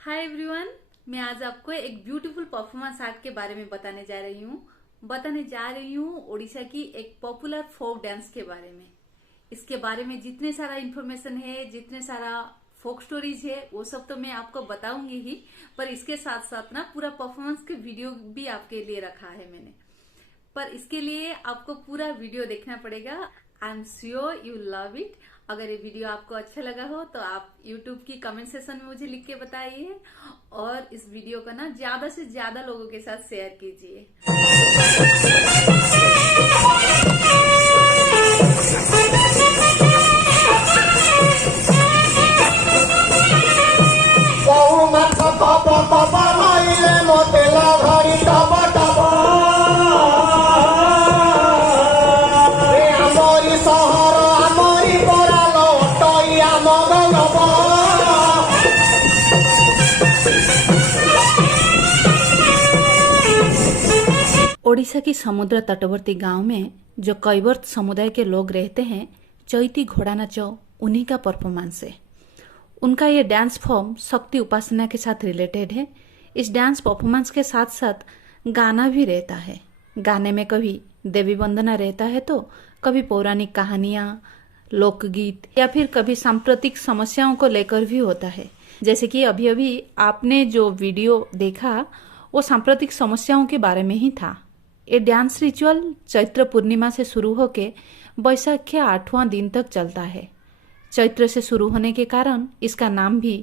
Hi everyone, मैं आज आपको एक ब्यूटीफुल परफॉर्मेंस आर्ट के बारे में बताने जा रही हूँ ओडिशा की एक पॉपुलर फोक डांस के बारे में। इसके बारे में जितने सारा इन्फॉर्मेशन है, जितने सारा फोक स्टोरीज है, वो सब तो मैं आपको बताऊंगी ही, पर इसके साथ साथ ना पूरा परफॉर्मेंस के वीडियो भी आपके लिए रखा है मैंने। पर इसके लिए आपको पूरा वीडियो देखना पड़ेगा। I am sure you love it. अगर ये वीडियो आपको अच्छा लगा हो तो आप YouTube की कमेंट सेक्शन में मुझे लिख के बताइए और इस वीडियो को ना ज्यादा से ज्यादा लोगों के साथ शेयर कीजिए। ओडिशा की समुद्र तटवर्ती गांव में जो कैवर्त समुदाय के लोग रहते हैं, चैती घोड़ा नाचो उन्हीं का परफॉर्मेंस है। उनका ये डांस फॉर्म शक्ति उपासना के साथ रिलेटेड है। इस डांस परफॉर्मेंस के साथ साथ गाना भी रहता है। गाने में कभी देवी वंदना रहता है तो कभी पौराणिक कहानियाँ, लोकगीत या फिर कभी सांप्रतिक समस्याओं को लेकर भी होता है। जैसे कि अभी अभी आपने जो वीडियो देखा वो सांप्रतिक समस्याओं के बारे में ही था। ये डांस रिचुअल चैत्र पूर्णिमा से शुरू होके बैसाख के 8वां दिन तक चलता है। चैत्र से शुरू होने के कारण इसका नाम भी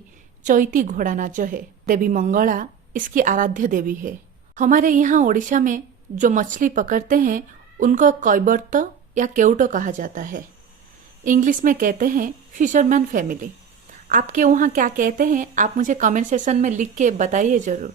चैती घोड़ा नाचो है। देवी मंगला इसकी आराध्य देवी है। हमारे यहाँ ओडिशा में जो मछली पकड़ते हैं उनको कैवर्त या केउटो कहा जाता है। इंग्लिश में कहते हैं फिशरमैन फैमिली। आपके वहाँ क्या कहते हैं आप मुझे कमेंट सेक्शन में लिख के बताइए जरूर।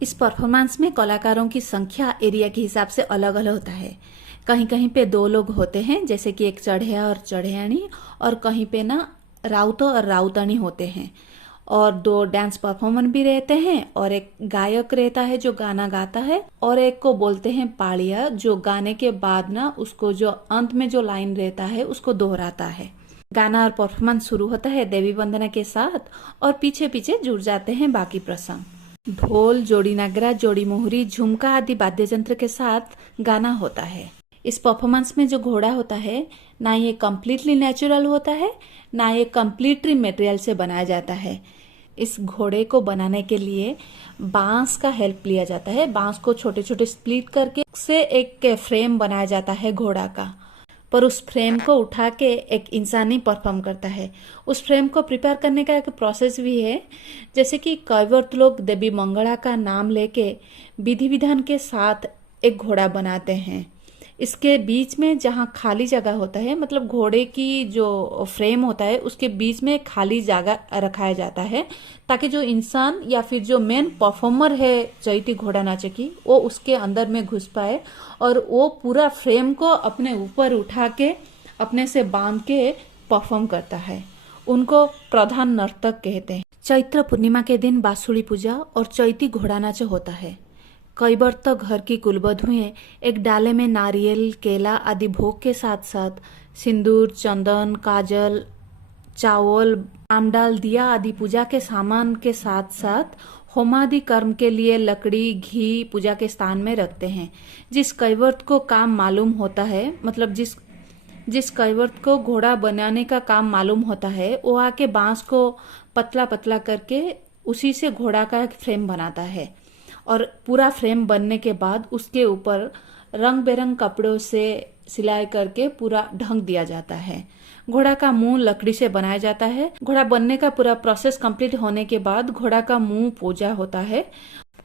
इस परफॉर्मेंस में कलाकारों की संख्या एरिया के हिसाब से अलग अलग होता है। कहीं कहीं पे 2 लोग होते हैं, जैसे कि एक चढ़िया और चढ़ियानी, और कहीं पे ना राउत और राउतानी होते हैं, और 2 डांस परफॉर्मर भी रहते हैं, और एक गायक रहता है जो गाना गाता है, और एक को बोलते हैं पाड़िया जो गाने के बाद ना उसको जो अंत में जो लाइन रहता है उसको दोहराता है। गाना और परफॉर्मेंस शुरू होता है देवी वंदना के साथ और पीछे पीछे जुड़ जाते हैं बाकी प्रसंग। ढोल, जोड़ी नगरा, जोड़ी मोहरी, झुमका आदि वाद्य यंत्र के साथ गाना होता है। इस परफॉर्मेंस में जो घोड़ा होता है ना ये कम्प्लीटली नेचुरल होता है, ना ये कम्प्लीटली मटेरियल से बनाया जाता है। इस घोड़े को बनाने के लिए बांस का हेल्प लिया जाता है। बांस को छोटे छोटे स्प्लिट करके से एक फ्रेम बनाया जाता है घोड़ा का, पर उस फ्रेम को उठा के एक इंसान ही परफॉर्म करता है। उस फ्रेम को प्रिपेयर करने का एक प्रोसेस भी है। जैसे कि कैवर्त लोग देवी मंगला का नाम लेके विधि विधान के साथ एक घोड़ा बनाते हैं। इसके बीच में जहाँ खाली जगह होता है, मतलब घोड़े की जो फ्रेम होता है उसके बीच में खाली जगह रखाया जाता है, ताकि जो इंसान या फिर जो मेन परफॉर्मर है चैती घोड़ा नाचे की वो उसके अंदर में घुस पाए और वो पूरा फ्रेम को अपने ऊपर उठा के अपने से बांध के परफॉर्म करता है। उनको प्रधान नर्तक कहते हैं। चैत्र पूर्णिमा के दिन बांसुरी पूजा और चैती घोड़ा नाच होता है। कैवर्त घर की कुलवधुएं एक डाले में नारियल, केला आदि भोग के साथ साथ सिंदूर, चंदन, काजल, चावल, आमडाल, दिया आदि पूजा के सामान के साथ साथ होमादि कर्म के लिए लकड़ी, घी पूजा के स्थान में रखते हैं। जिस कैवर्त को काम मालूम होता है, मतलब जिस कैवर्त को घोड़ा बनाने का काम मालूम होता है, वो आके बांस को पतला पतला करके उसी से घोड़ा का एक फ्रेम बनाता है, और पूरा फ्रेम बनने के बाद उसके ऊपर रंग बेरंग कपड़ों से सिलाई करके पूरा ढंक दिया जाता है। घोड़ा का मुंह लकड़ी से बनाया जाता है। घोड़ा बनने का पूरा प्रोसेस कंप्लीट होने के बाद घोड़ा का मुंह पूजा होता है।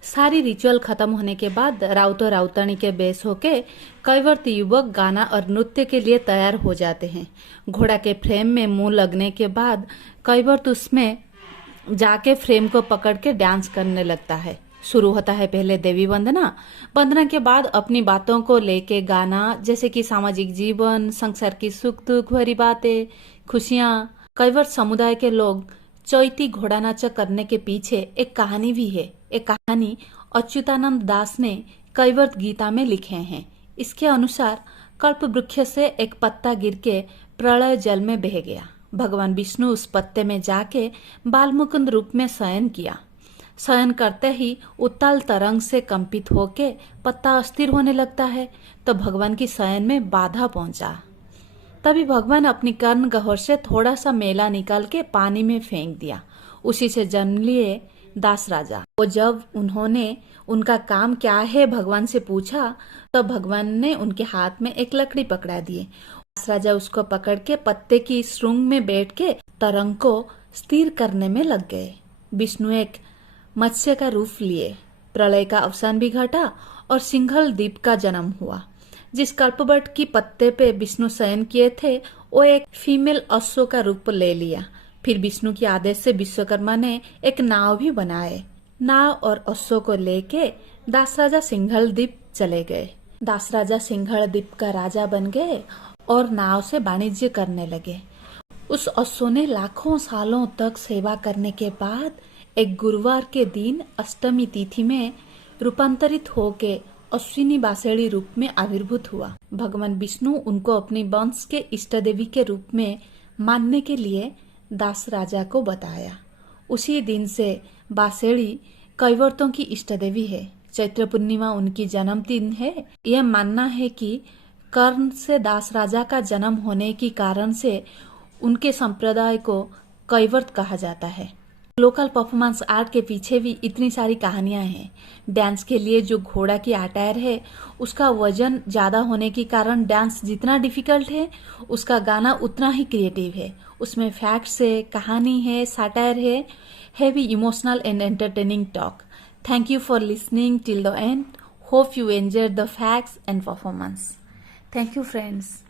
सारी रिचुअल खत्म होने के बाद राउतो राउतानी के बेस होके कैवर्त युवक गाना और नृत्य के लिए तैयार हो जाते हैं। घोड़ा के फ्रेम में मुंह लगने के बाद कैवर्त उसमें जाके फ्रेम को पकड़ के डांस करने लगता है। शुरू होता है पहले देवी वंदना। वंदना के बाद अपनी बातों को लेके गाना, जैसे कि सामाजिक जीवन, संसार की सुख दुख भरी बातें, खुशियाँ। कैवर्त समुदाय के लोग चैती घोड़ा नाच करने के पीछे एक कहानी भी है। एक कहानी अच्युतानंद दास ने कैवर्त गीता में लिखे हैं। इसके अनुसार कल्प वृक्ष से एक पत्ता गिर के प्रलय जल में बह गया। भगवान विष्णु उस पत्ते में जाके बालमुकुंद रूप में शयन किया। शयन करते ही उत्ताल तरंग से कंपित होके पत्ता अस्थिर होने लगता है, तो भगवान की शयन में बाधा पहुंचा। तभी भगवान अपनी कर्ण गहर से थोड़ा सा मेला निकाल के पानी में फेंक दिया। उसी से जन्म लिए दास राजा। वो जब उन्होंने उनका काम क्या है भगवान से पूछा, तब भगवान ने उनके हाथ में एक लकड़ी पकड़ा दिए। दास राजा उसको पकड़ के पत्ते की श्रृंग में बैठ के तरंग को स्थिर करने में लग गए। विष्णु एक मत्स्य का रूप लिए। प्रलय का अवसान भी घटा और सिंघल द्वीप का जन्म हुआ। जिस कल्पवट की पत्ते पे विष्णु शयन किए थे, वो एक फीमेल अश्व का रूप ले लिया। फिर विष्णु के आदेश से विश्वकर्मा ने एक नाव भी बनाए। नाव और अश्व को लेके दास राजा सिंघल द्वीप चले गए। दास राजा सिंघल द्वीप का राजा बन गए और नाव से वाणिज्य करने लगे। उस अश्व ने लाखों सालों तक सेवा करने के बाद एक गुरुवार के दिन अष्टमी तिथि में रूपांतरित होके अश्विनी बासेड़ी रूप में आविर्भूत हुआ। भगवान विष्णु उनको अपनी वंश के इष्ट देवी के रूप में मानने के लिए दास राजा को बताया। उसी दिन से बासेड़ी कैवर्तों की इष्ट देवी है। चैत्र पूर्णिमा उनकी जन्मदिन है। यह मानना है कि कर्ण से दास राजा का जन्म होने के कारण से उनके संप्रदाय को कैवर्त कहा जाता है। लोकल परफॉर्मेंस आर्ट के पीछे भी इतनी सारी कहानियां हैं। डांस के लिए जो घोड़ा की अटायर है, उसका वजन ज्यादा होने के कारण डांस जितना डिफिकल्ट है, उसका गाना उतना ही क्रिएटिव है। उसमें फैक्ट्स है, कहानी है, साटायर है heavy emotional and entertaining talk. Thank you for listening till the end. Hope you enjoyed the facts and performance. Thank you, friends.